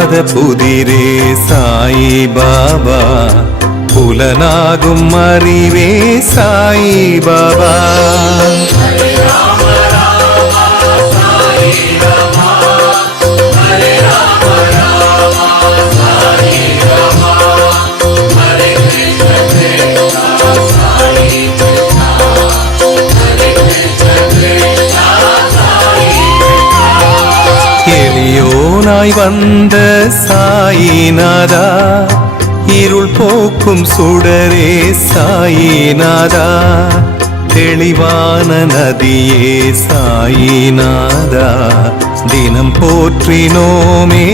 புரியாத புதிரே சாயி பாபா, புலனாகும் அறிவே சாயி பாபா. எளியோனாய் வந்த சாயிநாதா, இருள் போக்கும் சுடரே சாயிநாதா, தெளிவான நதியே சாயிநாதா, தினம் போற்றினோமே